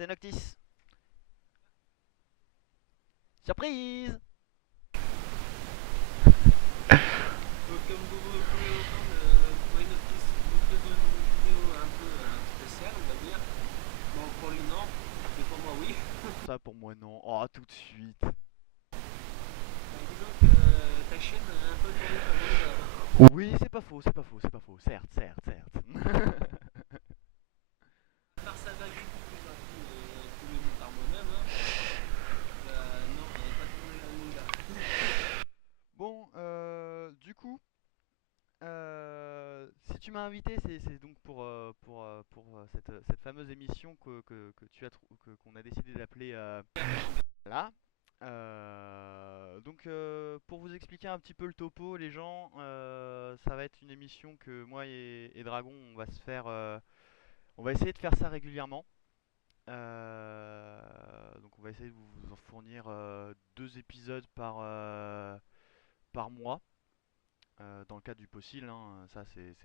c'est Noctis. Surprise. Comme vous pouvez entendre, Waynotis nous faisons une vidéo un peu spéciale, on va dire. Bon, pour lui non, mais pour moi oui. Ça pour moi non. Oh, tout de suite. Disons que ta chaîne a un peu tourné pas mal. Oui, c'est pas faux, c'est pas faux, c'est pas faux. Certes, certes, certes. Par sa vague qui est sortie tous les deux par moi-même, hein. Non, pas tourné la manga. Bon, du coup, si tu m'as invité, c'est donc pour cette fameuse émission que tu as qu'on a décidé d'appeler là. Pour vous expliquer un petit peu le topo, les gens, ça va être une émission que moi et Dragon, on va essayer de faire ça régulièrement. Donc on va essayer de vous en fournir deux épisodes par mois, dans le cadre du possible, hein. Ça c'est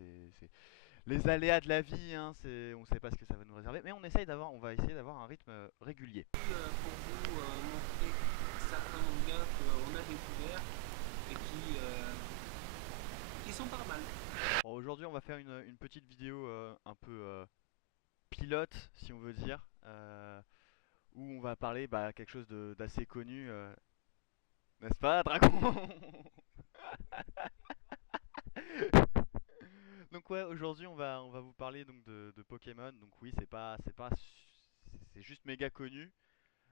les aléas de la vie, hein. On ne sait pas ce que ça va nous réserver, mais on va essayer d'avoir un rythme régulier. Pour vous montrer certains mangas qu'on a découverts et qui sont pas mal. Bon, aujourd'hui on va faire une petite vidéo un peu pilote, si on veut dire, où on va parler quelque chose d'assez connu, n'est-ce pas, Dragon? Donc ouais, aujourd'hui on va vous parler donc de Pokémon. Donc oui, c'est juste méga connu.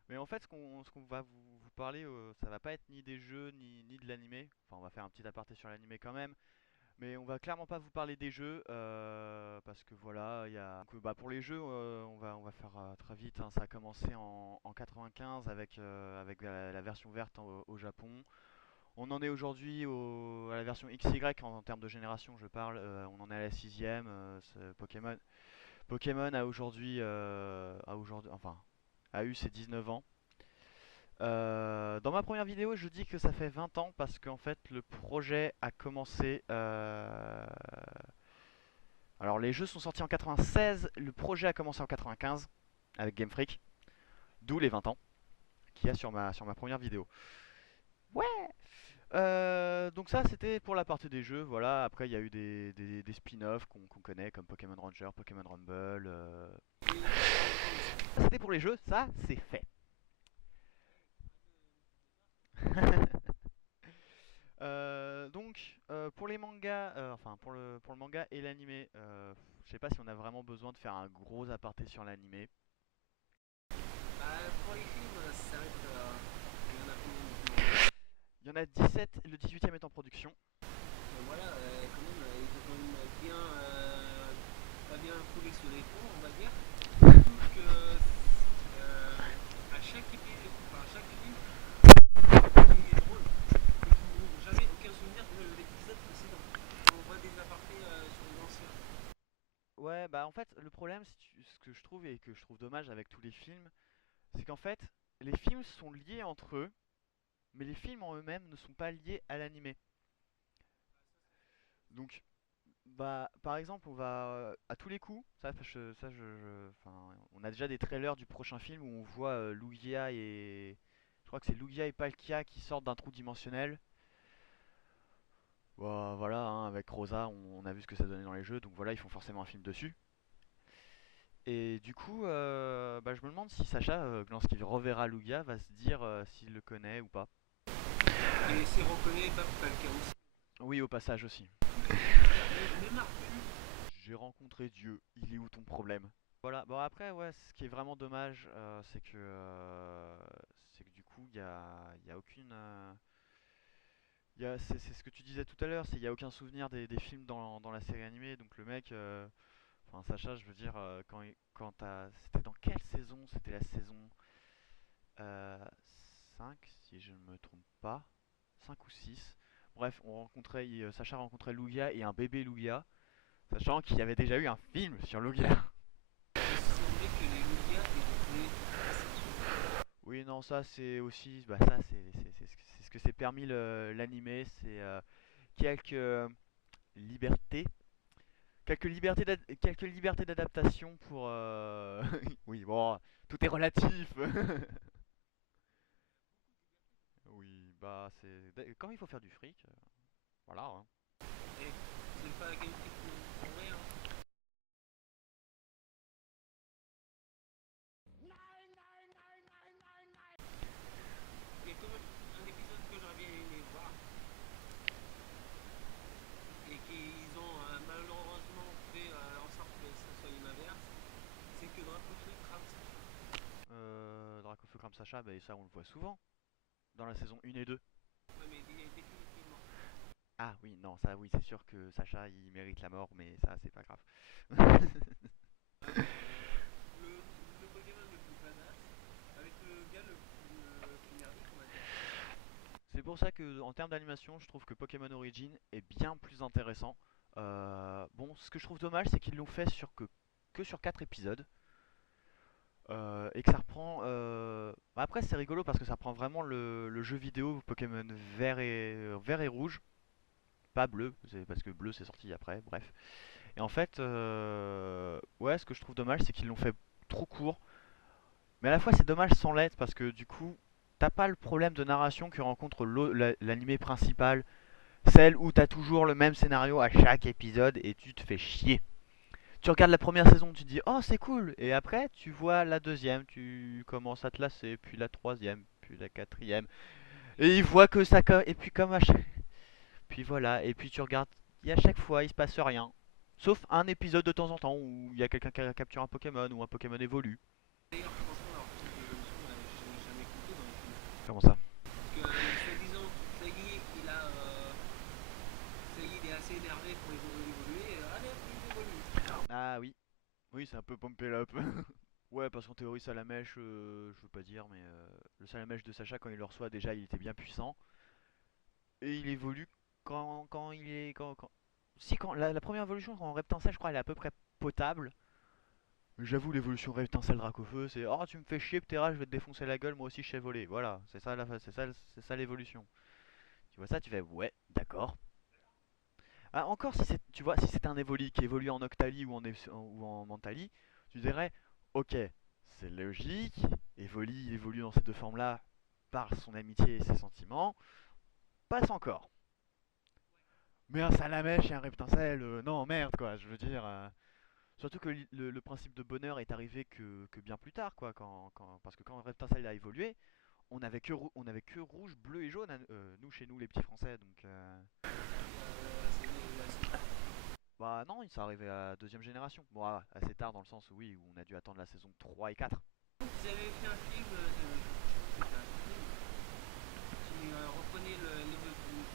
Mais en fait, ce qu'on va vous parler, ça va pas être ni des jeux ni de l'animé. Enfin, on va faire un petit aparté sur l'animé quand même. Mais on va clairement pas vous parler des jeux parce que voilà, il y a donc, pour les jeux, on va faire très vite, hein. Ça a commencé en 95 avec la version verte au Japon. On en est aujourd'hui à la version XY en termes de génération, je parle. On en est à la sixième. Pokémon a eu ses 19 ans. Dans ma première vidéo, je dis que ça fait 20 ans parce qu'en fait, le projet a commencé. Alors, les jeux sont sortis en 96, le projet a commencé en 95 avec Game Freak, d'où les 20 ans qu'il y a sur ma première vidéo. Ouais. Donc ça c'était pour la partie des jeux, voilà. Après il y a eu des spin-offs qu'on connaît comme Pokémon Ranger, Pokémon Rumble. Et on parle de quoi aussi? C'était pour les jeux, ça c'est fait. Pour les mangas, enfin pour le manga et l'animé, je sais pas si on a vraiment besoin de faire un gros aparté sur l'animé. Pour les films, ça va être. Il y en a combien maintenant? Il y en a 17, le 18e est en production. Voilà, quand même, ils ont quand même bien, pas bien coulé sous les ponts, on va dire. Surtout que à chaque épisode, enfin, à chaque film, il est drôle. Ils n'ont jamais aucun souvenir de l'épisode précédent. On voit des apartés sur les anciens. Ouais, bah en fait le problème, ce que je trouve et que je trouve dommage avec tous les films, c'est qu'en fait les films sont liés entre eux, mais les films en eux-mêmes ne sont pas liés à l'animé. Donc par exemple, on va à tous les coups, enfin, on a déjà des trailers du prochain film où on voit Lugia et je crois que c'est Lugia et Palkia qui sortent d'un trou dimensionnel. Voilà, hein, avec Rosa, on a vu ce que ça donnait dans les jeux, donc voilà, ils font forcément un film dessus. Et du coup, je me demande si Sacha, lorsqu'il reverra Lugia, va se dire s'il le connaît ou pas. Et c'est reconnu Palkia aussi. Oui, au passage aussi. Mais Marvel, J'ai rencontré Dieu, il est où ton problème? Voilà, bon après, ouais, ce qui est vraiment dommage, c'est que du coup, il y a aucune. C'est ce que tu disais tout à l'heure, c'est qu'il n'y a aucun souvenir des films dans la série animée. Donc le mec, enfin Sacha, je veux dire, c'était dans quelle saison? C'était la saison euh, 5, si je ne me trompe pas. 5 ou 6. Bref, Sacha rencontrait Lugia et un bébé Lugia, sachant qu'il y avait déjà eu un film sur Lugia. il semblait que les Lugia étaient asexuels. Oui, non, ça c'est aussi, ça c'est ce que s'est permis l'animé, c'est quelques libertés, quelques libertés d'adaptation pour. Oui, bon, Tout est relatif. Oui, bah c'est quand il faut faire du fric, voilà, hein. Et c'est pas quelqu'un qui font rien. Il y a quand même un épisode que j'aurais bien aimé voir et qu'ils ont malheureusement fait en sorte que ça soit une inverse, c'est que Dracofeu crame Sacha. Dracofeu crame Sacha, bah ça on le voit souvent dans la saison 1 et 2. Ouais, mais définitivement. Ah oui, non, ça oui, c'est sûr que Sacha il mérite la mort, mais ça c'est pas grave. Avec le Pokémon le plus badass, avec le gars le plus merdique, on va dire. C'est pour ça que en termes d'animation, je trouve que Pokémon Origin est bien plus intéressant. Bon, ce que je trouve dommage, c'est qu'ils l'ont fait que sur 4 épisodes. Et que ça reprend. Bah après, c'est rigolo parce que ça reprend vraiment le jeu vidéo Pokémon vert et rouge, pas bleu, c'est parce que bleu c'est sorti après, bref. Et en fait, ouais, ce que je trouve dommage, c'est qu'ils l'ont fait trop court. Mais à la fois, c'est dommage sans l'être parce que du coup, t'as pas le problème de narration que rencontre l'animé principal, celle où t'as toujours le même scénario à chaque épisode et tu te fais chier. Tu regardes la première saison, tu te dis oh c'est cool, et après tu vois la deuxième, tu commences à te lasser, puis la troisième, puis la quatrième, et il voit que ça, et puis comme à chaque, puis voilà, et puis tu regardes, et à chaque fois il se passe rien, sauf un épisode de temps en temps où il y a quelqu'un qui capture un Pokémon ou un Pokémon évolue. D'ailleurs, franchement, leur truc d'évolution, là, j'ai jamais compris dans les films. Comment ça? Que, soi-disant, ça y est, ça y est, il est assez énervé pour évoluer, et allez, hop, il évolue. Ah oui, oui c'est un peu pompé up. Ouais, parce qu'en théorie Salamèche, je veux pas dire, mais le Salamèche de Sacha quand il le reçoit déjà il était bien puissant. Et il évolue quand il est. Si, quand la première évolution en Reptincelle, je crois, elle est à peu près potable. Mais j'avoue, l'évolution Reptincelle Dracofeu, c'est oh, tu me fais chier, Ptera, je vais te défoncer la gueule, moi aussi je sais voler. Voilà, c'est ça l'évolution. Tu vois ça, tu fais ouais, d'accord. Ah, encore si c'est, tu vois, si c'était un Evoli qui évolue en Octali ou en Mentali, tu dirais ok, c'est logique. Evoli, il évolue dans ces deux formes-là par son amitié et ses sentiments. Passe encore. Mais un Salamèche et un Reptincelle, non, merde quoi, je veux dire. Surtout que le principe de bonheur est arrivé que bien plus tard, quoi. Parce que quand Reptincelle a évolué, on avait que rouge, bleu et jaune, nous, chez nous, les petits français. Donc, Assez tard. bah non, ça arrivait à la deuxième génération. Bon, assez tard dans le sens où, oui, où on a dû attendre la saison 3 et 4. Donc, ils avaient fait un film, je crois que c'était un film, qui reprenait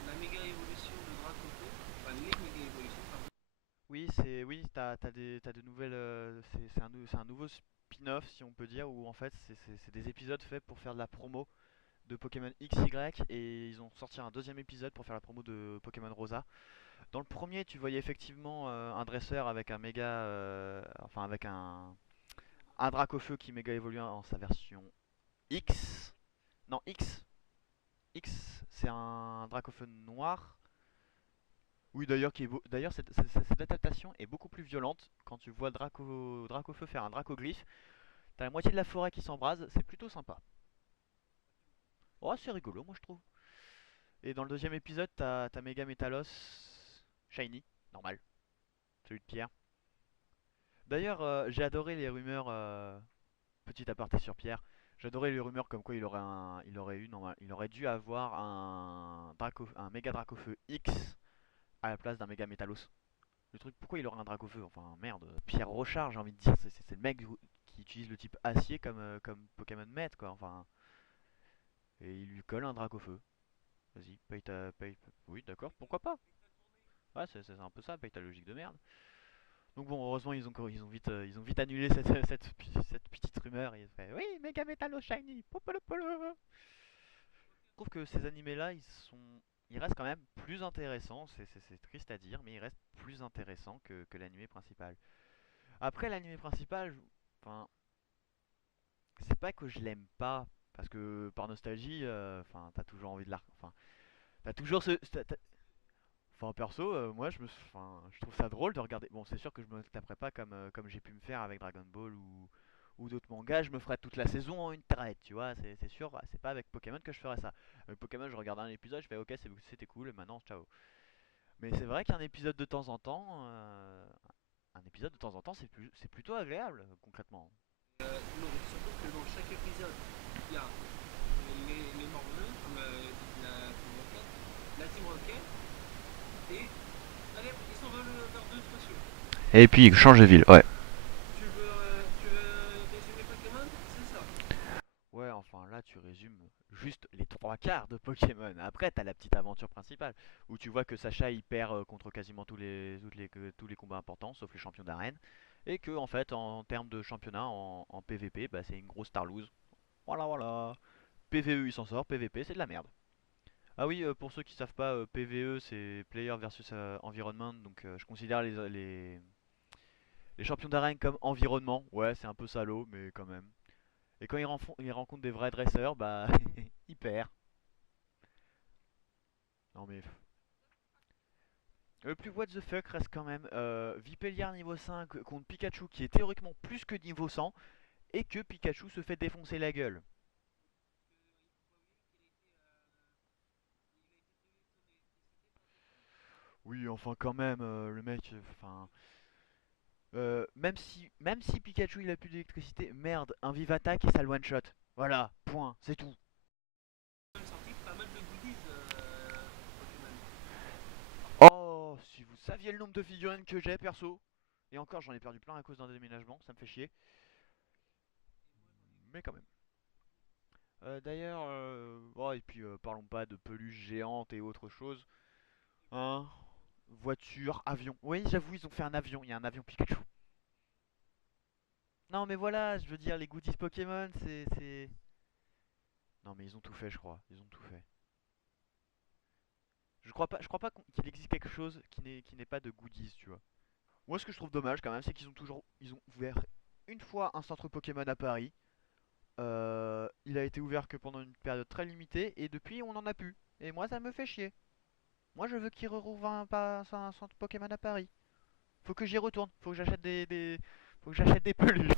la méga évolution de Dracofeu, enfin les méga évolutions, pardon. Oui, t'as de nouvelles. C'est un nouveau spin-off, si on peut dire, où en fait, c'est des épisodes faits pour faire de la promo de Pokémon XY et ils ont sorti un deuxième épisode pour faire la promo de Pokémon Rosa. Dans le premier, tu voyais effectivement un dresseur avec un méga, enfin avec un Dracofeu qui méga évolue en sa version X. Non, X. X, c'est un Dracofeu noir. Oui, d'ailleurs, d'ailleurs cette adaptation est beaucoup plus violente quand tu vois Dracofeu faire un Dracogriffe. T'as la moitié de la forêt qui s'embrase, c'est plutôt sympa. Oh, c'est rigolo, moi je trouve. Et dans le deuxième épisode, t'as Mega Metalos Shiny, normal, celui de pierre. D'ailleurs, j'ai adoré les rumeurs. Petit aparté sur Pierre. J'adorais les rumeurs comme quoi il aurait dû avoir un méga Dracofeu X à la place d'un méga Metalos. Le truc, pourquoi il aurait un Dracofeu? Enfin, merde. Pierre Rochard, j'ai envie de dire, c'est le mec qui utilise le type acier comme Pokémon maître, quoi. Enfin, et il lui colle un Dracofeu. Vas-y, oui, d'accord, pourquoi pas? Ouais, c'est un peu ça, paye ta logique de merde. Donc bon, heureusement, ils ont vite annulé cette petite rumeur. Ils ont fait, oui, Mega Metalo Shiny, popolopolo. Je trouve que ces animés-là, ils restent quand même plus intéressants. C'est triste à dire, mais ils restent plus intéressants que l'animé principal. Après, l'animé principal, enfin, c'est pas que je l'aime pas, parce que par nostalgie, enfin, t'as toujours envie de enfin, t'as toujours enfin, perso, moi, enfin, je trouve ça drôle de regarder. Bon, c'est sûr que je me taperai pas comme j'ai pu me faire avec Dragon Ball ou d'autres mangas, je me ferais toute la saison en une traite, tu vois, c'est sûr, c'est pas avec Pokémon que je ferais ça. Avec Pokémon, je regarde un épisode, je fais ok, c'était cool, et maintenant, ciao. Mais c'est vrai qu'un épisode de temps en temps, un épisode de temps en temps, c'est plutôt agréable, concrètement. Non, surtout que dans chaque épisode, il y a les morveux, comme Team Rocket, la Team Rocket, et allez, ils s'envolent vers deux stations. Et puis, C'est ça. change de ville, ouais. Tu veux résumer Pokémon? C'est ça. Ouais, enfin là tu résumes juste les trois quarts de Pokémon. Après, t'as la petite aventure principale où tu vois que Sacha il perd contre quasiment tous les combats importants, sauf les champions d'arène, et que en fait en termes de championnat en PVP, bah, c'est une grosse star lose. Voilà, voilà. PVE il s'en sort, PVP c'est de la merde. Ah oui, pour ceux qui savent pas, PVE c'est Player versus Environment, donc je considère les champions d'arène comme environnement. Ouais, c'est un peu salaud, mais quand même. Et quand il rencontre des vrais dresseurs, bah il perd. Non mais le plus what the fuck reste quand même Vipelliar niveau 5 contre Pikachu qui est théoriquement plus que niveau 100 et que Pikachu se fait défoncer la gueule. Oui, enfin quand même le mec enfin même si Pikachu il a plus d'électricité, merde, un vive attaque et ça le one shot. Voilà, point, c'est tout. Ils ont sorti pas mal de goodies Pokémon. Oh, si vous saviez le nombre de figurines que j'ai perso. Et encore, j'en ai perdu plein à cause d'un déménagement, ça me fait chier. Mais quand même. D'ailleurs, oh, et puis parlons pas de peluches géantes et autre chose. Hein? Voiture, avion. Oui, j'avoue, ils ont fait un avion. Il y a un avion Pikachu. Non, mais voilà, je veux dire, les goodies Pokémon, c'est. Non, mais ils ont tout fait, je crois. Ils ont tout fait. Je crois pas qu'il existe quelque chose qui n'est pas de goodies, tu vois. Moi, ce que je trouve dommage quand même, c'est ils ont ouvert une fois un centre Pokémon à Paris. Il a été ouvert que pendant une période très limitée et depuis on en a plus. Et moi, ça me fait chier. Moi, je veux qu'il rouvre un centre Pokémon à Paris. Faut que j'y retourne. Faut que j'achète des peluches.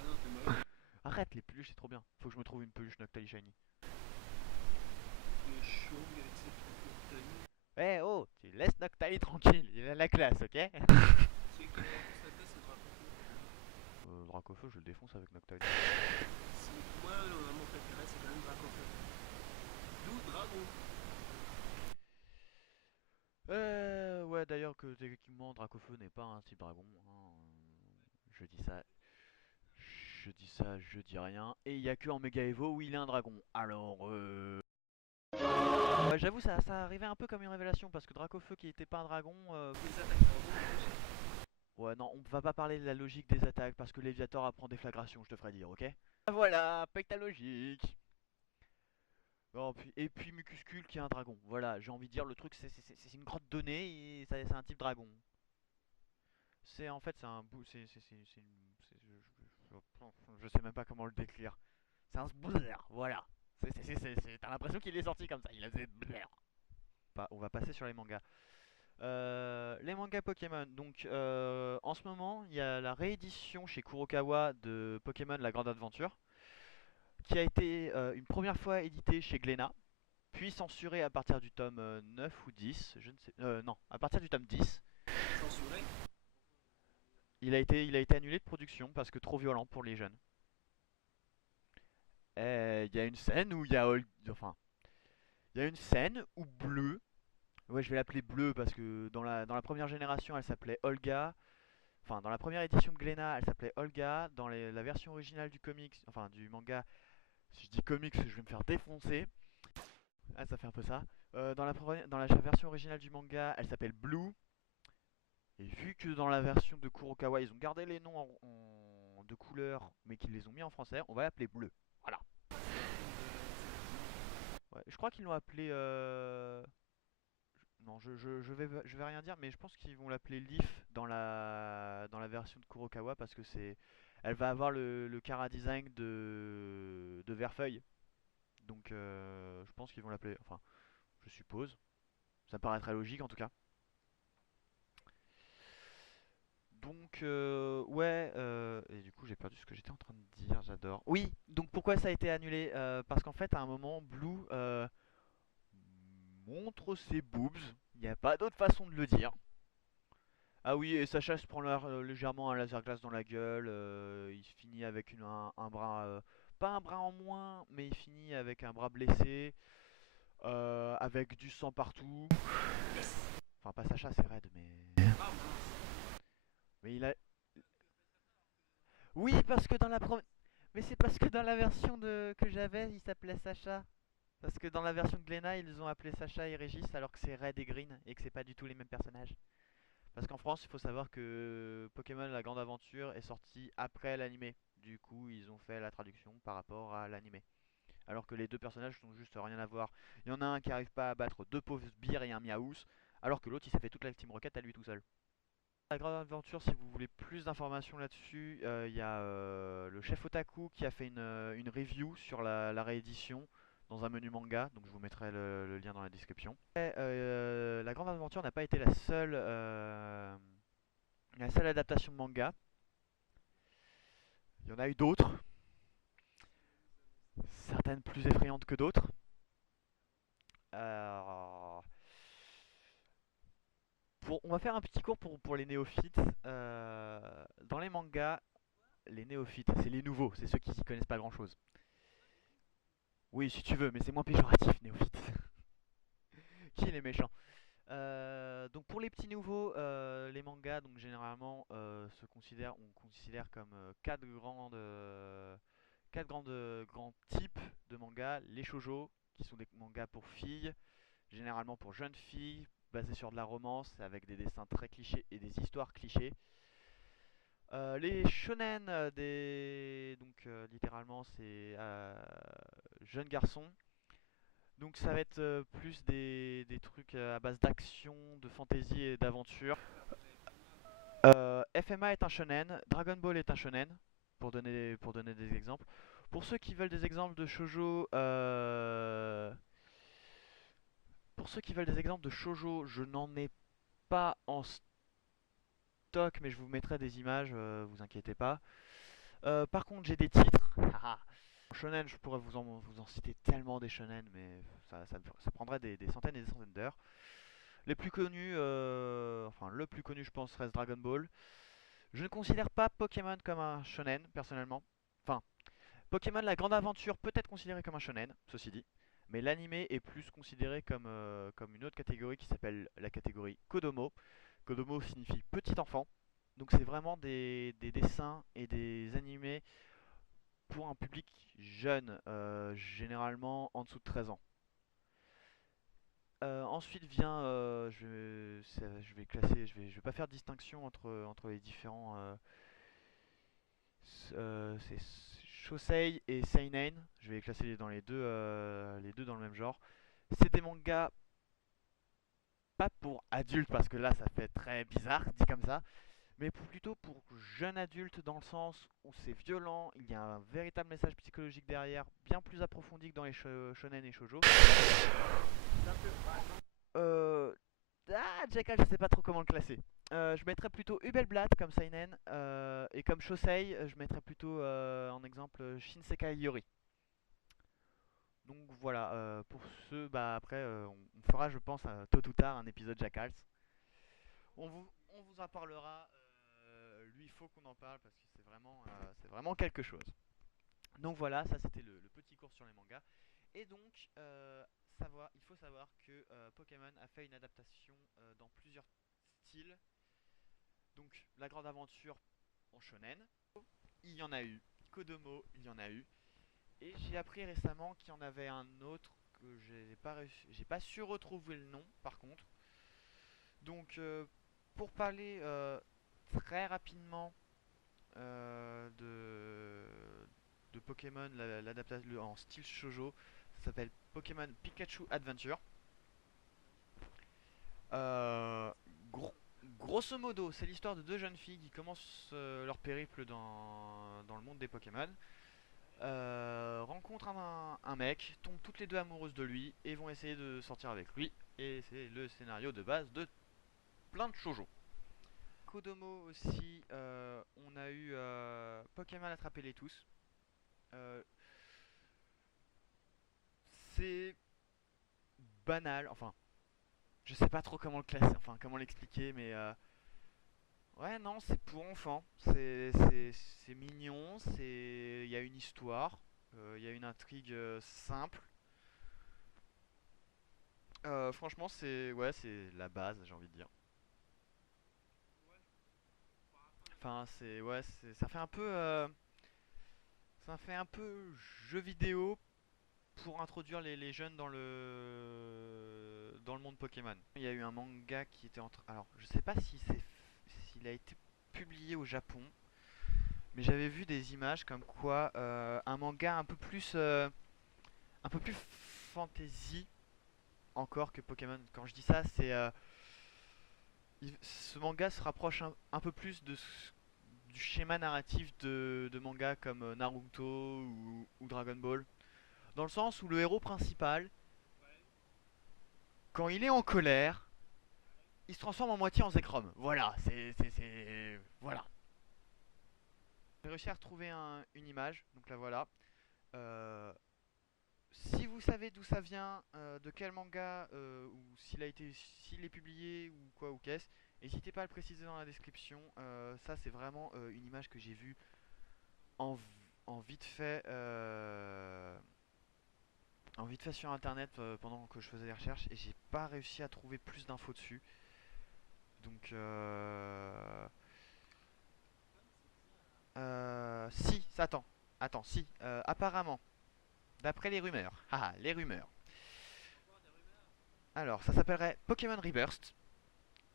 Ah non, t'es malade. Arrête, les peluches, c'est trop bien. Faut que je me trouve une peluche Noctali Shiny. Le show avec ses trucs de Eh oh, tu laisses Noctali tranquille. Il a la classe, ok? celui qui a l'air plus la classe, c'est Dracofeu. Dracofeu, je le défonce avec Noctali. Moi, mon préféré, c'est quand même Dracofeu. D'où Dragon. Ouais, d'ailleurs que techniquement Dracofeu n'est pas un type dragon, hein. Je dis ça, je dis rien. Et il y a que en Mega Evo où il est un dragon. Alors, ouais, j'avoue, ça arrivait un peu comme une révélation parce que Dracofeu qui était pas un dragon. Les attaques dragons, Ouais, non, on va pas parler de la logique des attaques parce que Léviator apprend déflagration, je te ferai dire, ok? Ah, voilà, paye ta logique. Non, et puis Mucuscule qui est un dragon. Voilà, j'ai envie de dire, le truc c'est une grotte donnée et c'est un type dragon. C'est en fait, c'est un bout. Je sais même pas comment le décrire. C'est un sblair, voilà. T'as l'impression qu'il est sorti comme ça, il a fait blair. On va passer sur les mangas. Les mangas Pokémon. Donc, en ce moment, il y a la réédition chez Kurokawa de Pokémon La Grande Aventure, qui a été une première fois édité chez Glénat, puis censuré à partir du tome 9 ou 10. Je ne sais. Non, à partir du tome 10. censuré. Il a été annulé de production parce que trop violent pour les jeunes. Il y a une scène où il y a enfin, il y a une scène où Bleu, ouais, je vais l'appeler Bleu parce que dans la première génération, elle s'appelait Olga. Enfin, dans la première édition de Glénat, elle s'appelait Olga. Dans la version originale du comics, enfin du manga, si je dis comics, je vais me faire défoncer. Ah, ça fait un peu ça. Dans la version originale du manga, elle s'appelle Blue. Et vu que dans la version de Kurokawa, ils ont gardé les noms de couleur, mais qu'ils les ont mis en français, on va l'appeler Bleu. Voilà. C'est la forme de ses vêtements. Ouais, je crois qu'ils l'ont appelé. Non, je vais rien dire, mais je pense qu'ils vont l'appeler Leaf dans la version de Kurokawa parce que c'est. Elle va avoir le Kara Design de Verfeuille. Donc je pense qu'ils vont l'appeler. Enfin, je suppose. Ça me paraît très logique en tout cas. Donc, ouais. Et du coup, j'ai perdu ce que j'étais en train de Oui, donc pourquoi ça a été annulé? Parce qu'en fait, à un moment, Blue montre ses boobs. Il n'y a pas d'autre façon de le dire. Ah oui, et Sacha se prend légèrement un laser glace dans la gueule. Il finit avec un bras, pas un bras en moins, mais il finit avec un bras blessé, avec du sang partout. Enfin, pas Sacha, c'est Red, Ah mince. mais il a. Oui, parce que dans la mais c'est parce que dans la version que j'avais, il s'appelait Sacha. Parce que dans la version de Glenna, ils ont appelé Sacha et Régis alors que c'est Red et Green et que c'est pas du tout les mêmes personnages. Parce qu'en France, il faut savoir que Pokémon La Grande Aventure est sorti après l'animé. Du coup, ils ont fait la traduction par rapport à l'animé. Alors que les deux personnages n'ont juste rien à voir. Il y en a un qui arrive pas à battre deux pauvres sbires et un Miaous, alors que l'autre il s'est fait toute la Team Rocket à lui tout seul. La Grande Aventure, si vous voulez plus d'informations là-dessus, il y a le chef Otaku qui a fait une review sur la réédition dans un menu manga, donc je vous mettrai le lien dans la description. Et, la Grande Aventure n'a pas été la seule adaptation manga. Il y en a eu d'autres, certaines plus effrayantes que d'autres. Euh, on va faire un petit cours pour les néophytes. Dans les mangas, les néophytes, c'est les nouveaux, c'est ceux qui s'y connaissent pas grand-chose. Oui, si tu veux, mais c'est moins péjoratif, néophyte. Qui est les méchants? Donc pour les petits nouveaux, les mangas, donc généralement, on considère comme grands types de mangas. Les shoujo, qui sont des mangas pour filles, généralement pour jeunes filles, basés sur de la romance, avec des dessins très clichés et des histoires clichés. Les shonen, donc littéralement c'est jeunes garçons. Donc ça va être plus des trucs à base d'action, de fantasy et d'aventure. FMA est un shonen, Dragon Ball est un shonen, pour donner des exemples. Pour ceux qui veulent des exemples de shoujo, je n'en ai pas en stock, mais je vous mettrai des images, vous inquiétez pas. Par contre, j'ai des titres. En shonen, je pourrais vous en citer tellement des shonen, mais ça prendrait des centaines et des centaines d'heures. Les plus connus, enfin le plus connu je pense reste Dragon Ball. Je ne considère pas Pokémon comme un shonen personnellement. Enfin, Pokémon La Grande Aventure peut être considéré comme un shonen, ceci dit. Mais l'anime est plus considéré comme une autre catégorie qui s'appelle la catégorie Kodomo. Kodomo signifie petit enfant. Donc c'est vraiment des dessins et des animés pour un public jeune, généralement en dessous de 13 ans. Ensuite vient, je vais classer, je vais pas faire de distinction entre les différents. C'est Shosei et Seinen. Je vais les classer les deux dans le même genre. C'est des mangas pas pour adultes parce que là ça fait très bizarre dit comme ça, mais plutôt pour jeunes adultes dans le sens où c'est violent, il y a un véritable message psychologique derrière, bien plus approfondi que dans les shonen et shoujo. Euh, Jackal, je sais pas trop comment le classer. Je mettrais plutôt Hubelblatt comme Seinen et comme Shosei, je mettrais plutôt en exemple Shinsekai Yori. Donc voilà, pour ceux, bah après, on fera, je pense, tôt ou tard un épisode Jackals. On vous en parlera. Lui, il faut qu'on en parle parce que c'est vraiment quelque chose. Donc voilà, ça c'était le petit cours sur les mangas. Et donc, il faut savoir que Pokémon a fait une adaptation dans plusieurs styles. Donc, la grande aventure en shonen, il y en a eu. Kodomo, il y en a eu. Et j'ai appris récemment qu'il y en avait un autre que j'ai pas su retrouver le nom par contre. Donc, pour parler très rapidement de Pokémon, l'adaptation en style shoujo, ça s'appelle Pokémon Pikachu Adventure. Euh, gros- Grosso modo, c'est l'histoire de deux jeunes filles qui commencent leur périple dans le monde des Pokémon. Rencontrent un mec, tombent toutes les deux amoureuses de lui et vont essayer de sortir avec lui. Et c'est le scénario de base de plein de shoujo. Kodomo aussi, on a eu Pokémon attraper les tous. Euh, c'est banal, enfin, je sais pas trop comment le classer, enfin, comment l'expliquer, mais ouais, non, c'est pour enfants. C'est mignon, il y a une histoire, il y a une intrigue simple. Franchement, c'est la base, j'ai envie de dire. Enfin, ça fait un peu jeu vidéo pour introduire les jeunes dans le monde Pokémon. Il y a eu un manga qui était entre, alors, je sais pas si s'il a été publié au Japon, mais j'avais vu des images comme quoi un manga un peu plus fantasy encore que Pokémon. Quand je dis ça, ce manga se rapproche un peu plus du schéma narratif de mangas comme Naruto ou Dragon Ball. Dans le sens où le héros principal, quand il est en colère, il se transforme en moitié en Zekrom. Voilà, voilà. J'ai réussi à retrouver une image, donc la voilà. Euh, Si vous savez d'où ça vient, de quel manga, ou s'il est publié ou quoi ou qu'est-ce, n'hésitez pas à le préciser dans la description. Ça, c'est vraiment une image que j'ai vue en, en vite fait, en vite fait sur internet pendant que je faisais des recherches et j'ai pas réussi à trouver plus d'infos dessus. Donc, si, ça attends, si, apparemment, d'après les rumeurs, haha, les rumeurs. Alors, ça s'appellerait Pokémon Rebirth.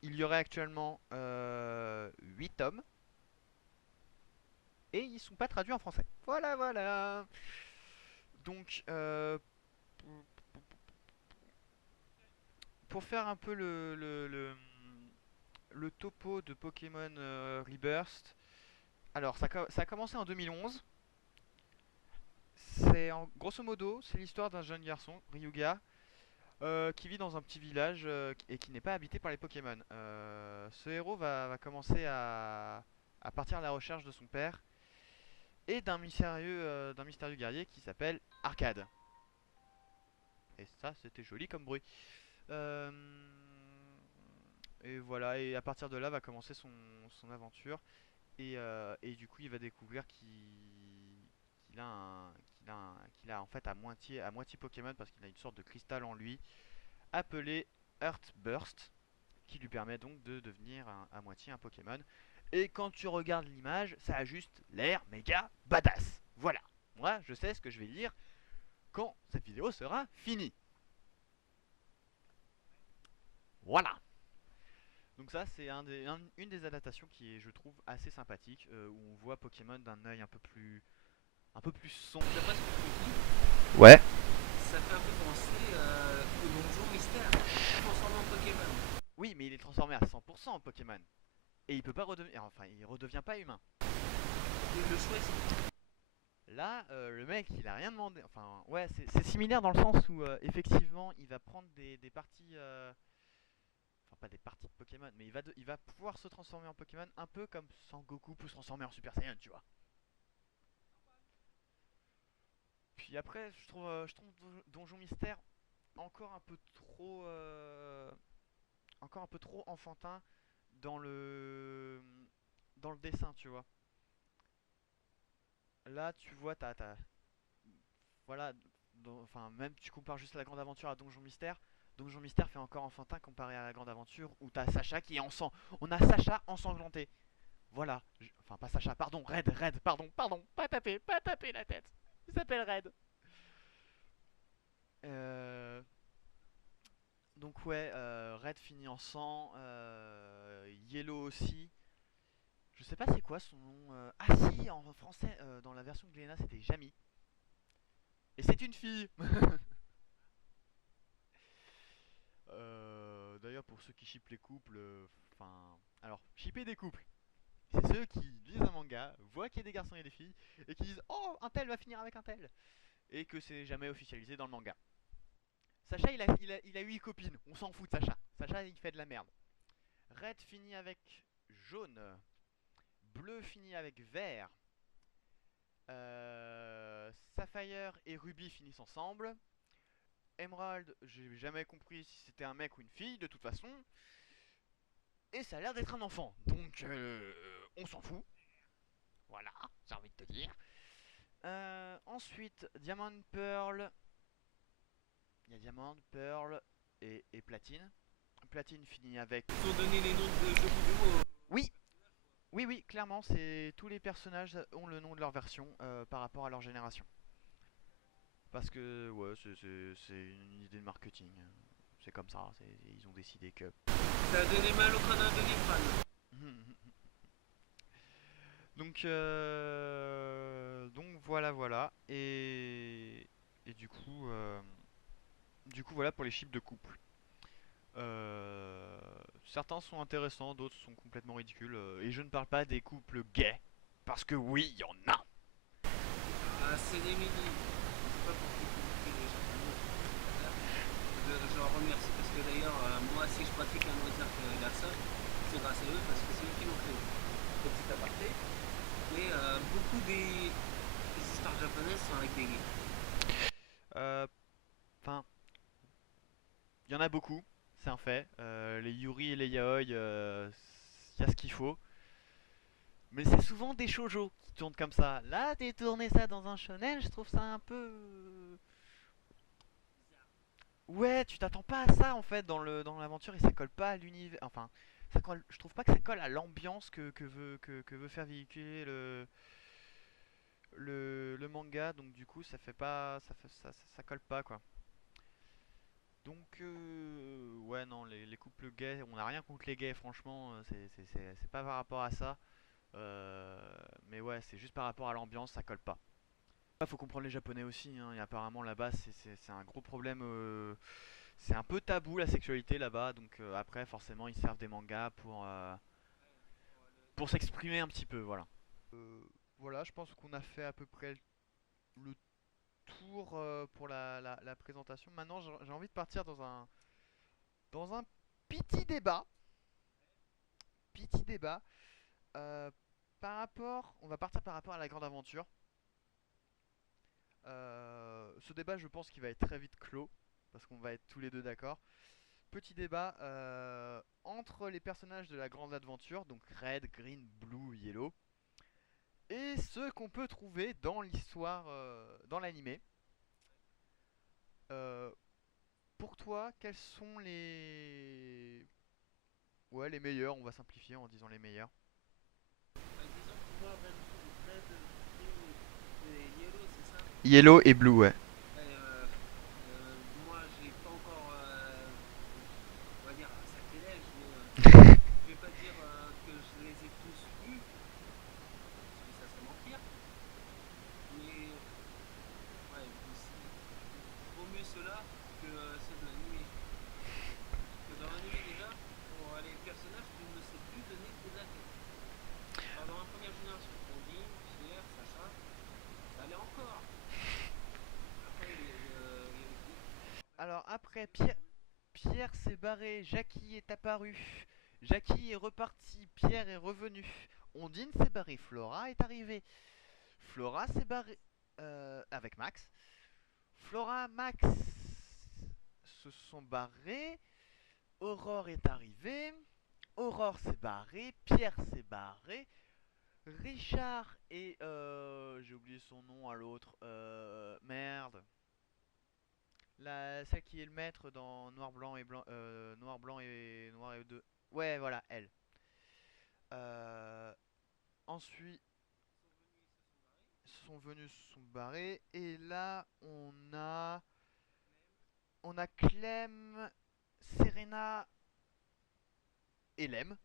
Il y aurait actuellement 8 tomes et ils sont pas traduits en français. Voilà, voilà. Donc, pour faire un peu le topo de Pokémon Rebirth, alors ça a commencé en 2011. Grosso modo, c'est l'histoire d'un jeune garçon, Ryuga, qui vit dans un petit village et qui n'est pas habité par les Pokémon. Ce héros va commencer à partir à la recherche de son père et d'un mystérieux guerrier qui s'appelle Arcade. Et ça, c'était joli comme bruit. Euh, et voilà, et à partir de là va commencer son aventure. Et du coup, il va découvrir qu'il a en fait à moitié Pokémon parce qu'il a une sorte de cristal en lui appelé Earthburst qui lui permet donc de devenir à moitié un Pokémon. Et quand tu regardes l'image, ça a juste l'air méga badass. Voilà. Moi, je sais ce que je vais dire quand cette vidéo sera finie. Voilà. Donc ça, c'est une des adaptations qui est, je trouve, assez sympathique, où on voit Pokémon d'un œil un peu plus sombre. D'après ce que tu dis, Ouais. ça fait un peu penser au donjon mystère, transformé en Pokémon. Oui, mais il est transformé à 100% en Pokémon. Et il peut pas redevenir, enfin, il redevient pas humain. Il le choisit. Là, le mec, il a rien demandé. Enfin, ouais, c'est similaire dans le sens où, effectivement, il va prendre des parties, enfin pas des parties de Pokémon, mais il va pouvoir se transformer en Pokémon un peu comme Sangoku peut se transformer en Super Saiyan, tu vois. Puis après, je trouve Donjon Mystère encore un peu trop, encore un peu trop enfantin dans dans le dessin, tu vois. Là, tu vois, voilà, enfin même tu compares juste la Grande Aventure à Donjon Mystère. Donjon Mystère fait encore enfantin comparé à la Grande Aventure où t'as Sacha qui est en sang. On a Sacha ensanglanté. Voilà. Enfin, pas Sacha, pardon, Red, pardon, pas taper la tête. Il s'appelle Red. Euh, donc ouais, Red finit en sang, Yellow aussi. Je sais pas c'est quoi son nom. Ah si, en français, dans la version de Glénat, c'était Jamie. Et c'est une fille. D'ailleurs, pour ceux qui shippent les couples, enfin, alors, shipper des couples, c'est ceux qui lisent un manga, voient qu'il y a des garçons et des filles, et qui disent oh, un tel va finir avec un tel, et que c'est jamais officialisé dans le manga. Sacha, il a 8 copines, on s'en fout de Sacha. Sacha, il fait de la merde. Red finit avec jaune, bleu finit avec vert, Sapphire et Ruby finissent ensemble. Emerald, j'ai jamais compris si c'était un mec ou une fille de toute façon. Et ça a l'air d'être un enfant. Donc on s'en fout. Voilà, j'ai envie de te dire. Ensuite, Diamant Pearl. Il y a Diamant, Pearl et Platine. Platine finit avec. Ils ont donné les noms de jeux vidéo. Oui, oui, oui, clairement, c'est tous les personnages ont le nom de leur version par rapport à leur génération. Parce que ouais, c'est une idée de marketing. C'est comme ça, ils ont décidé que. Ça a donné mal au crâne de Doliprane. Donc voilà voilà et du coup voilà pour les chips de couple. Certains sont intéressants, d'autres sont complètement ridicules et je ne parle pas des couples gays parce que oui il y en a. Ah, c'est des mini. C'est pas pour critiquer les japonais. Je leur remercie parce que d'ailleurs, moi, si je pratique un loisir garçon, c'est grâce à eux parce que c'est eux qui l'ont créé. Petit aparté. Mais beaucoup des histoires japonaises sont avec des gays. Enfin il y en a beaucoup, c'est un fait. Les yuri et les yaoi, il y a ce qu'il faut. Mais c'est souvent des shoujo qui tournent comme ça. Là, détourner ça dans un shonen, je trouve ça un peu. Ouais, tu t'attends pas à ça en fait dans l'aventure et ça colle pas à l'univers. Enfin, ça colle, je trouve pas que ça colle à l'ambiance que veut faire véhiculer le manga. Donc du coup, ça fait pas, ça colle pas quoi. Donc ouais non, les couples gays, on a rien contre les gays franchement, c'est pas par rapport à ça. Mais ouais, c'est juste par rapport à l'ambiance, ça colle pas. Il faut comprendre les japonais aussi, hein, et apparemment là-bas c'est un gros problème, c'est un peu tabou la sexualité là-bas, donc après forcément ils servent des mangas pour s'exprimer un petit peu, voilà. Euh, voilà, je pense qu'on a fait à peu près le tour pour la présentation. Maintenant j'ai envie de partir dans un petit débat, petit débat, euh, on va partir par rapport à la grande aventure. Ce débat, je pense qu'il va être très vite clos, parce qu'on va être tous les deux d'accord. Petit débat entre les personnages de la grande aventure, donc Red, Green, Blue, Yellow, et ceux qu'on peut trouver dans l'histoire, dans l'animé. Euh, pour toi, quels sont ouais, les meilleurs? On va simplifier en disant les meilleurs. Disons que moi, Red, Blue et Yellow, c'est ça. Yellow et Blue, ouais. Et, moi, j'ai pas encore, on va dire, un sacrilège, mais je vais pas dire que je les ai tous vus, parce que ça serait mentir. Mais ouais, vaut mieux ceux-là que ceux de l'animé. Parce que dans l'animé déjà, pour les personnages, tu ne sais plus donner de la tête. Alors dans la première génération, Ondine, Pierre, Sacha, ça allait encore. Après, il y avait qui? Alors après, C'était cool. Pierre s'est barré, Jackie est apparu, Jackie est reparti, Pierre est revenu, Ondine s'est barrée, Flora est arrivée, Flora s'est barrée avec Max, Flora, Max se sont barrés, Aurore est arrivée, Aurore s'est barrée, Pierre s'est barré, Richard et j'ai oublié son nom à l'autre, merde. Celle qui est le maître dans Noir, Blanc et Blanc, Noir, Blanc et Noir et 2. Ouais, voilà, elle. Euh, ensuite, ils se sont venus, se sont barrés. Et là, on a Clem, Serena et Lem.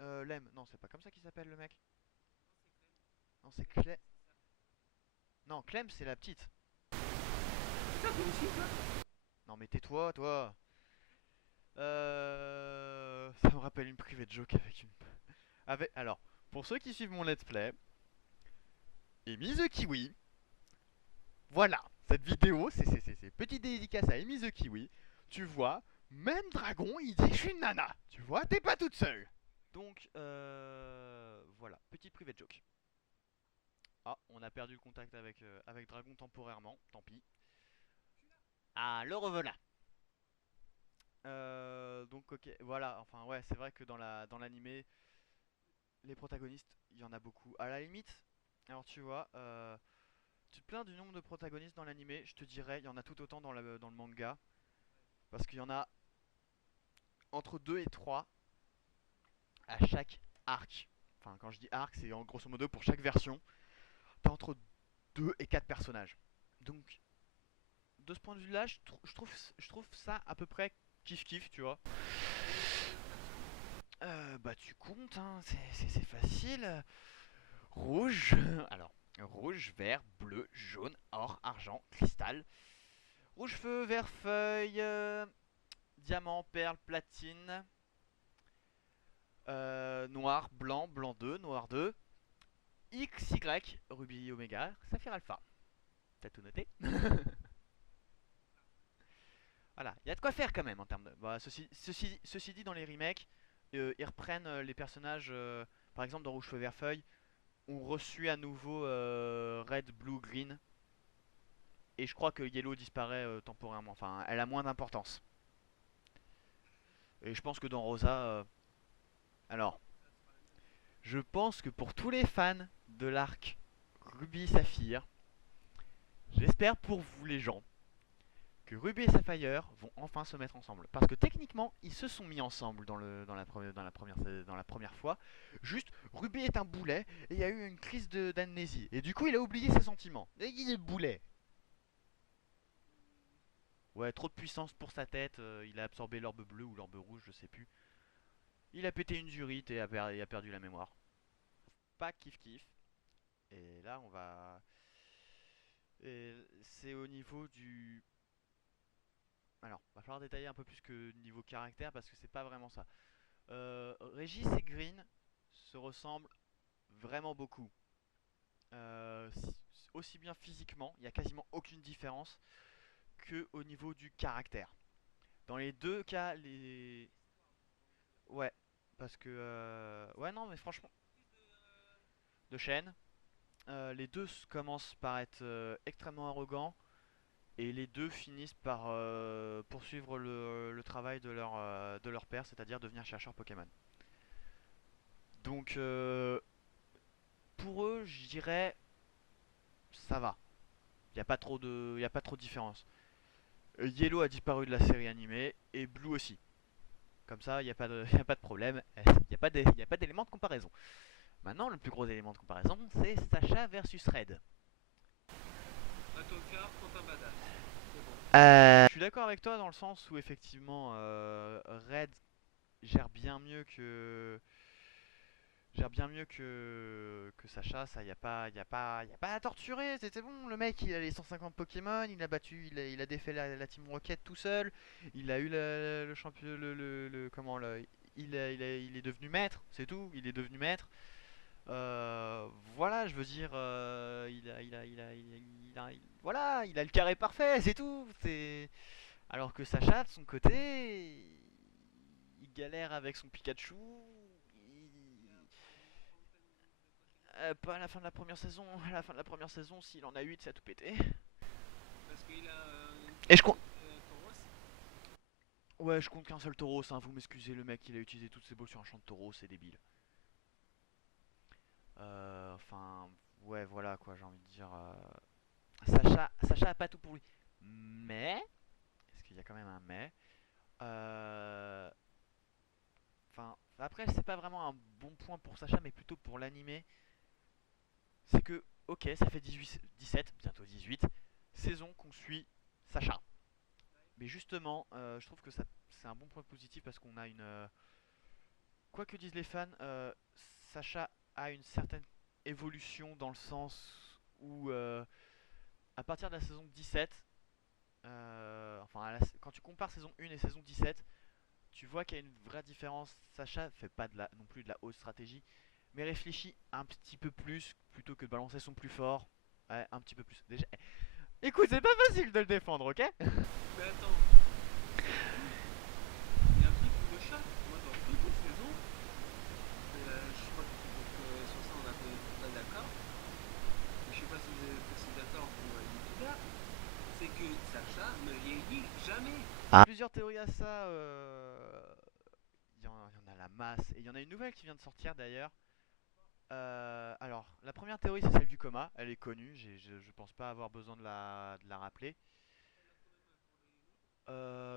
Lem, non, c'est pas comme ça qu'il s'appelle le mec. Non, c'est Clem. Non, Clem, c'est la petite. Putain, toi aussi, toi? Non, mais tais-toi, toi. Ça me rappelle une private joke avec une. Alors, pour ceux qui suivent mon let's play, Amy the Kiwi. Voilà, cette vidéo, c'est petite dédicace à Amy the Kiwi. Tu vois, même Dragon, il dit je suis une nana. Tu vois, t'es pas toute seule. Donc, voilà, petit private joke. Ah, on a a perdu le contact avec Dragon temporairement, tant pis. Ah, le revoilà. Donc ok, voilà, enfin ouais, c'est vrai que dans l'animé, les protagonistes, il y en a beaucoup. À la limite, alors tu vois, tu te plains du nombre de protagonistes dans l'animé, je te dirais, il y en a tout autant dans le manga, parce qu'il y en a entre 2 et 3 à chaque arc. Enfin, quand je dis arc, c'est en grosso modo pour chaque version, t'as entre 2 et 4 personnages. Donc, de ce point de vue-là, je trouve ça à peu près kiff-kiff, tu vois. Bah tu comptes, hein, c'est facile. Rouge, alors, rouge, vert, bleu, jaune, or, argent, cristal. Rouge feu, vert feuille, diamant, perle, platine. Noir, blanc, blanc 2, noir 2. X, Y, rubis, oméga, saphir alpha. T'as tout noté? Voilà, il y a de quoi faire quand même en termes de. Bah, ceci dit, dans les remakes, ils reprennent les personnages, par exemple dans Rouge Feu Vert Feuille, ont reçu à nouveau Red, Blue, Green. Et je crois que Yellow disparaît temporairement. Enfin, elle a moins d'importance. Et je pense que dans Rosa. Alors, je pense que pour tous les fans de l'arc Ruby Saphir, j'espère pour vous les gens que Ruby et Sapphire vont enfin se mettre ensemble. Parce que techniquement, ils se sont mis ensemble dans la première fois. Juste, Ruby est un boulet et il y a eu une crise d'amnésie. Et du coup, il a oublié ses sentiments. Et il est boulet. Ouais, trop de puissance pour sa tête. Il a absorbé l'orbe bleue ou l'orbe rouge, je sais plus. Il a pété une durite et a perdu la mémoire. Pas kiff kiff. Et là, on va. Et c'est au niveau du. Alors, va falloir détailler un peu plus que niveau caractère parce que c'est pas vraiment ça. Régis et Green se ressemblent vraiment beaucoup. Aussi bien physiquement, il n'y a quasiment aucune différence que au niveau du caractère. Dans les deux cas, les. Ouais, parce que. Ouais, non, mais franchement, de chaîne. Les deux commencent par être extrêmement arrogants et les deux finissent par poursuivre le travail de leur père, c'est-à-dire devenir chercheur Pokémon. Donc pour eux, je dirais ça va. Y a pas trop de différence. Yellow a disparu de la série animée et Blue aussi. Comme ça, il n'y a, pas de- y a pas de problème, y a pas d'élément de comparaison. Maintenant, le plus gros élément de comparaison, c'est Sacha versus Red. Un tocard contre un badass. C'est bon. Je suis d'accord avec toi dans le sens où effectivement Red gère bien mieux que que Sacha. Ça y a pas à torturer, c'était bon. Le mec, il a les 150 Pokémon, il a défait la Team Rocket tout seul. Il a eu le champion, comment il est devenu maître, c'est tout. Il est devenu maître. Voilà, je veux dire, voilà, il a le carré parfait, c'est tout. C'est alors que Sacha, de son côté, il galère avec son Pikachu. Pas à la fin de la première saison. À la fin de la première saison, s'il en a 8, ça a tout pété. Parce qu'il a une Et je petite compte. Tauros. Ouais, je compte qu'un seul taureau, hein, vous m'excusez, le mec il a utilisé toutes ses balles sur un champ de taureau, c'est débile. Enfin, ouais, voilà quoi, j'ai envie de dire. Sacha a pas tout pour lui. Mais, est-ce qu'il y a quand même un mais euh, Enfin, après, c'est pas vraiment un bon point pour Sacha, mais plutôt pour l'animé. C'est que, ok, ça fait 18, 17, bientôt 18 saisons qu'on suit Sacha. Mais justement, je trouve que c'est un bon point positif parce qu'on a une. Quoi que disent les fans, Sacha a une certaine évolution dans le sens où, à partir de la saison 17, enfin, quand tu compares saison 1 et saison 17, tu vois qu'il y a une vraie différence. Sacha fait pas non plus de la haute stratégie, mais réfléchit un petit peu plus plutôt que de balancer son plus fort. Ouais, un petit peu plus. Déjà, écoute, c'est pas facile de le défendre, ok? Mais attends, surtout, il y a un truc qui me choque. Moi, dans toutes les saisons, je crois que sur ça, on a pas d'accord. Mais je sais pas si Jamais. Plusieurs théories à ça. Il y en a la masse. Et il y en a une nouvelle qui vient de sortir d'ailleurs. Alors, la première théorie, c'est celle du coma. Elle est connue. Je pense pas avoir besoin de la rappeler.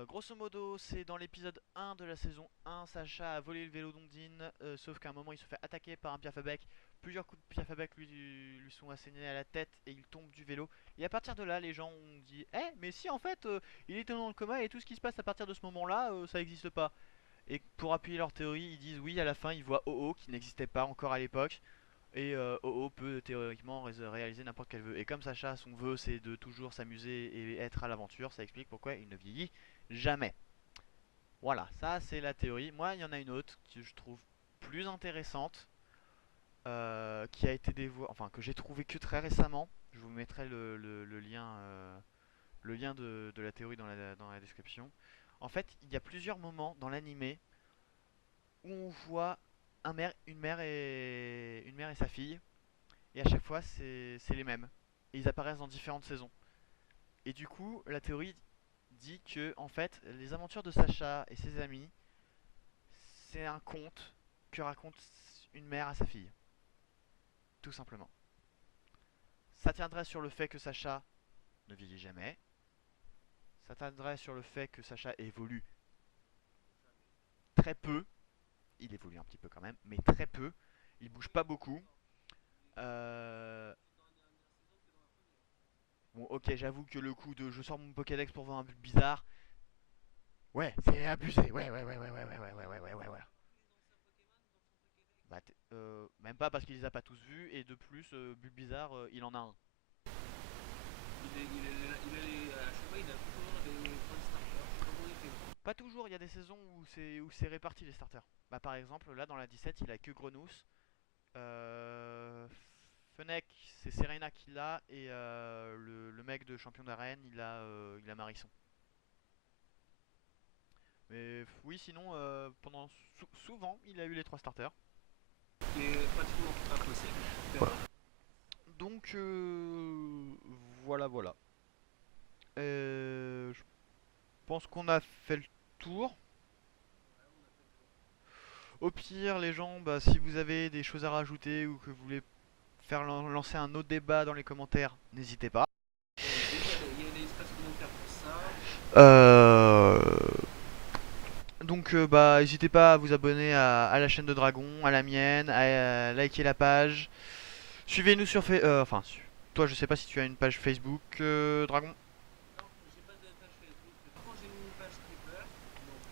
Grosso modo, c'est dans l'épisode 1 de la saison 1, Sacha a volé le vélo d'Ondine, sauf qu'à un moment il se fait attaquer par un Pierre Fabec. Plusieurs coups de Pierre Fabec lui sont assénés à la tête et il tombe du vélo. Et à partir de là, les gens ont dit mais si en fait, il était dans le coma et tout ce qui se passe à partir de ce moment-là, ça n'existe pas. Et pour appuyer leur théorie, ils disent oui, à la fin, ils voient OO qui n'existait pas encore à l'époque. Et OO peut théoriquement réaliser n'importe quel vœu. Et comme Sacha, son vœu c'est de toujours s'amuser et être à l'aventure, ça explique pourquoi il ne vieillit jamais. Voilà, ça c'est la théorie. Moi, il y en a une autre que je trouve plus intéressante, qui a été dévoilée, enfin que j'ai trouvé que très récemment. Je vous mettrai le lien de la théorie dans la description. En fait, il y a plusieurs moments dans l'animé où on voit une mère et sa fille. Et à chaque fois, c'est les mêmes. Et ils apparaissent dans différentes saisons. Et du coup, la théorie dit que, en fait, les aventures de Sacha et ses amis, c'est un conte que raconte une mère à sa fille. Tout simplement. Ça tiendrait sur le fait que Sacha ne vieillit jamais. Ça tiendrait sur le fait que Sacha évolue très peu. Il évolue un petit peu quand même, mais très peu. Il bouge pas beaucoup. Euh, Bon, ok, j'avoue que le coup de je sors mon Pokédex pour voir un but bizarre, ouais, c'est abusé. Ouais, ouais, ouais, ouais, ouais, ouais, ouais, ouais, ouais, ouais, ouais, ouais. Bah, même pas parce qu'il les a pas tous vus, et de plus, Bulbizarre, il en a un. À chaque fois, il a toujours des points de starter. Je sais pas comment il fait. Pas toujours, il y a des saisons où c'est réparti les starters. Bah, par exemple, là dans la 17, il a que Grenousse. Euh, Fennec, c'est Serena qui l'a, et le mec de champion d'arène, il a Marisson. Mais oui, sinon, pendant souvent, il a eu les trois starters. C'est pratiquement impossible. Mais Voilà. bon. Donc, voilà, voilà. Je pense qu'on a fait le tour. Au pire, les gens, bah, si vous avez des choses à rajouter ou que vous voulez faire lancer un autre débat dans les commentaires, n'hésitez pas. Déjà, il y a des espaces commentaires pour ça. Euh, Donc, bah, n'hésitez pas à vous abonner à la chaîne de Dragon, à la mienne, à liker la page. Suivez-nous sur enfin, toi, je sais pas si tu as une page Facebook, Dragon. Non, j'ai pas de page Facebook. Par contre, j'ai une page Twitter. Donc,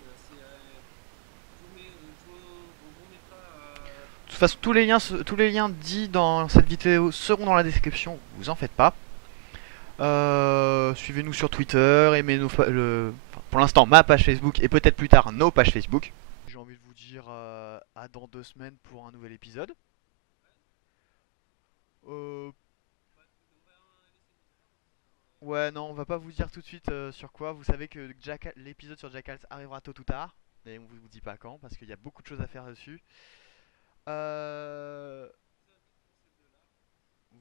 on vous mettra. De toute façon, tous les liens dits dans cette vidéo seront dans la description. Vous en faites pas. Suivez-nous sur Twitter, aimez enfin, pour l'instant ma page Facebook et peut-être plus tard nos pages Facebook. J'ai envie de vous dire à dans 2 semaines pour un nouvel épisode. Euh, ouais, non, on va pas vous dire tout de suite sur quoi. Vous savez que l'épisode sur Jackals arrivera tôt ou tard, mais on vous dit pas quand parce qu'il y a beaucoup de choses à faire dessus. Euh,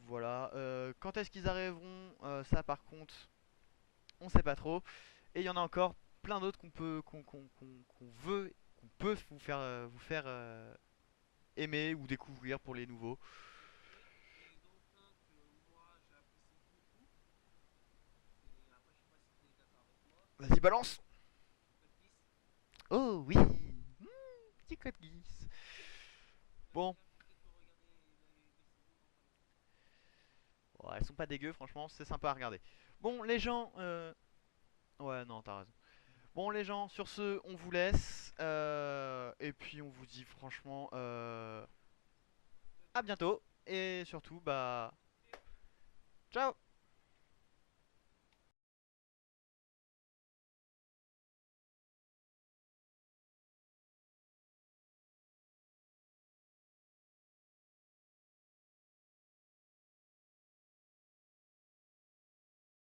voilà. Quand est-ce qu'ils arriveront, ça par contre, on sait pas trop. Et il y en a encore plein d'autres qu'on veut, qu'on peut vous faire aimer ou découvrir pour les nouveaux. Et donc, un que moi j'apprécie beaucoup. Et après, je sais pas si tu es d'accord avec moi. Vas-y, balance. Code 10. Oh oui. Petit code Geass. Bon, Peut-être que regarder les saisons dans pas longtemps. ouais, elles sont pas dégueu, franchement, c'est sympa à regarder. Bon, les gens, ouais, non, t'as raison. Bon, les gens, sur ce, on vous laisse. Et puis, on vous dit franchement, à bientôt. Et surtout, bah, ciao.